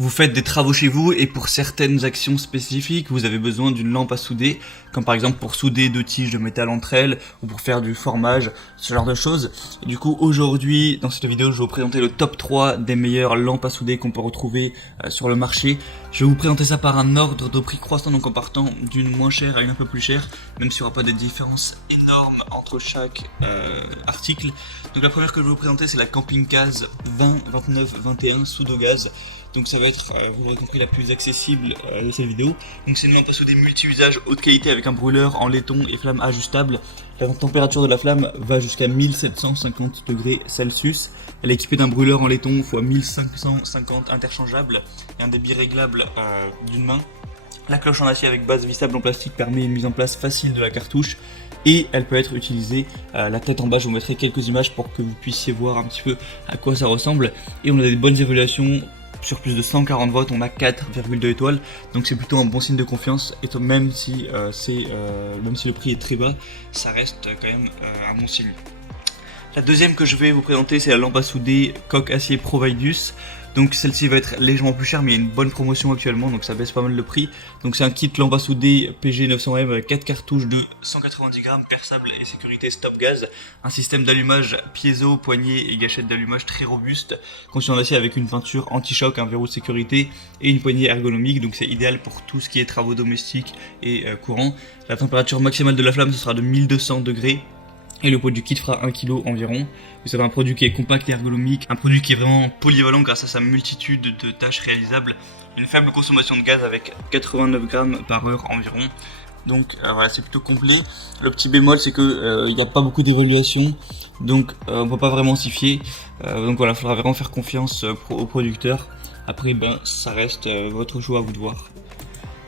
Vous faites des travaux chez vous et pour certaines actions spécifiques, vous avez besoin d'une lampe à souder, comme par exemple pour souder deux tiges de métal entre elles ou pour faire du formage, ce genre de choses. Du coup, aujourd'hui, dans cette vidéo, je vais vous présenter le top 3 des meilleures lampes à souder qu'on peut retrouver sur le marché. Je vais vous présenter ça par un ordre de prix croissant, donc en partant d'une moins chère à une un peu plus chère, même s'il n'y aura pas de différence énorme entre chaque article. Donc la première que je vais vous présenter, c'est la Camping Case 20-29-21 Soudogaz. Donc ça va être, vous l'aurez compris, la plus accessible de cette vidéo. Donc c'est une lampe à souder multi-usage haute qualité avec un brûleur en laiton et flamme ajustable. La température de la flamme va jusqu'à 1750 degrés Celsius. Elle est équipée d'un brûleur en laiton x 1550 interchangeable et un débit réglable d'une main. La cloche en acier avec base vissable en plastique permet une mise en place facile de la cartouche. Et elle peut être utilisée la tête en bas. Je vous mettrai quelques images pour que vous puissiez voir un petit peu à quoi ça ressemble. Et on a des bonnes évaluations. Sur plus de 140 votes, on a 4,2 étoiles, donc c'est plutôt un bon signe de confiance. Et même si le prix est très bas, ça reste quand même un bon signe. La deuxième que je vais vous présenter, c'est la lampe à souder Coq Acier Providus. Donc celle-ci va être légèrement plus chère, mais il y a une bonne promotion actuellement, donc ça baisse pas mal le prix. Donc c'est un kit lampe à souder PG 900M avec 4 cartouches de 190 grammes perçable et sécurité stop gaz. Un système d'allumage piezo, poignée et gâchette d'allumage très robuste, conçu en acier avec une peinture anti-choc, un verrou de sécurité et une poignée ergonomique. Donc c'est idéal pour tout ce qui est travaux domestiques et courants. La température maximale de la flamme, ce sera de 1200 degrés. Et le poids du kit fera 1 kg environ. Vous avez un produit qui est compact et ergonomique, un produit qui est vraiment polyvalent grâce à sa multitude de tâches réalisables, une faible consommation de gaz avec 89 grammes par heure environ. Donc voilà, c'est plutôt complet. Le petit bémol, c'est que il n'y a pas beaucoup d'évaluation, donc on peut pas vraiment s'y fier. Donc voilà, il faudra vraiment faire confiance au producteur. Après, ça reste votre choix, à vous de voir.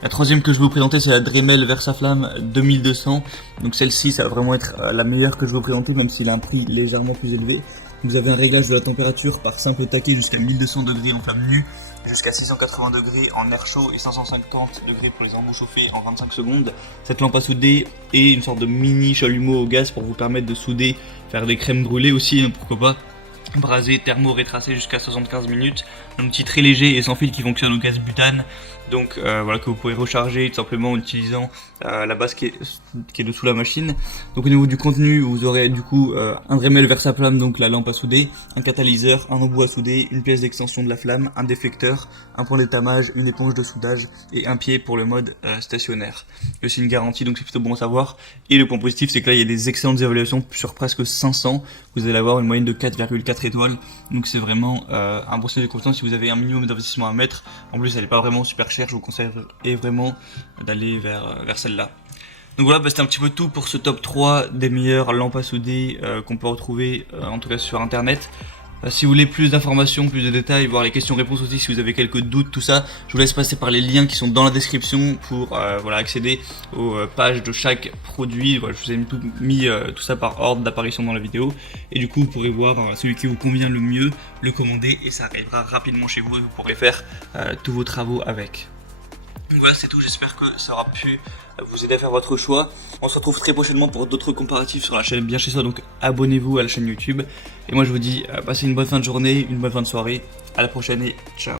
La troisième que je vais vous présenter, c'est la Dremel Versaflamme 2200. Donc celle-ci, ça va vraiment être la meilleure que je vais vous présenter, même s'il a un prix légèrement plus élevé. Vous avez un réglage de la température par simple taquet jusqu'à 1200 degrés en flamme nue, jusqu'à 680 degrés en air chaud et 550 degrés pour les embouts chauffés en 25 secondes. Cette lampe à souder est une sorte de mini chalumeau au gaz pour vous permettre de souder, faire des crèmes brûlées aussi, pourquoi pas. Brasé, thermo rétracé jusqu'à 75 minutes, un outil très léger et sans fil qui fonctionne au gaz butane, donc voilà, que vous pouvez recharger tout simplement en utilisant la base qui est dessous la machine. Donc au niveau du contenu, vous aurez du coup un Dremel Versaflamme, donc la lampe à souder, un catalyseur, un embout à souder, une pièce d'extension de la flamme, un déflecteur, un point d'étamage, une éponge de soudage et un pied pour le mode stationnaire. Il y a aussi une garantie, donc c'est plutôt bon à savoir. Et le point positif, c'est que là il y a des excellentes évaluations sur presque 500. Vous allez avoir une moyenne de 4,4 étoiles, donc c'est vraiment un bon signe de confiance si vous avez un minimum d'investissement à mettre. En plus, elle n'est pas vraiment super chère, je vous conseille vraiment d'aller vers celle-là. Donc voilà, c'était un petit peu tout pour ce top 3 des meilleures lampes à souder qu'on peut retrouver en tout cas sur internet. Si vous voulez plus d'informations, plus de détails, voir les questions-réponses aussi, si vous avez quelques doutes, tout ça, je vous laisse passer par les liens qui sont dans la description pour voilà, accéder aux pages de chaque produit. Voilà, je vous ai mis tout ça par ordre d'apparition dans la vidéo. Et du coup, vous pourrez voir celui qui vous convient le mieux, le commander et ça arrivera rapidement chez vous et vous pourrez faire tous vos travaux avec. Donc voilà, c'est tout, j'espère que ça aura pu vous aider à faire votre choix. On se retrouve très prochainement pour d'autres comparatifs sur la chaîne Bien Chez Soi, donc abonnez-vous à la chaîne YouTube. Et moi je vous dis, passez une bonne fin de journée, une bonne fin de soirée, à la prochaine et ciao.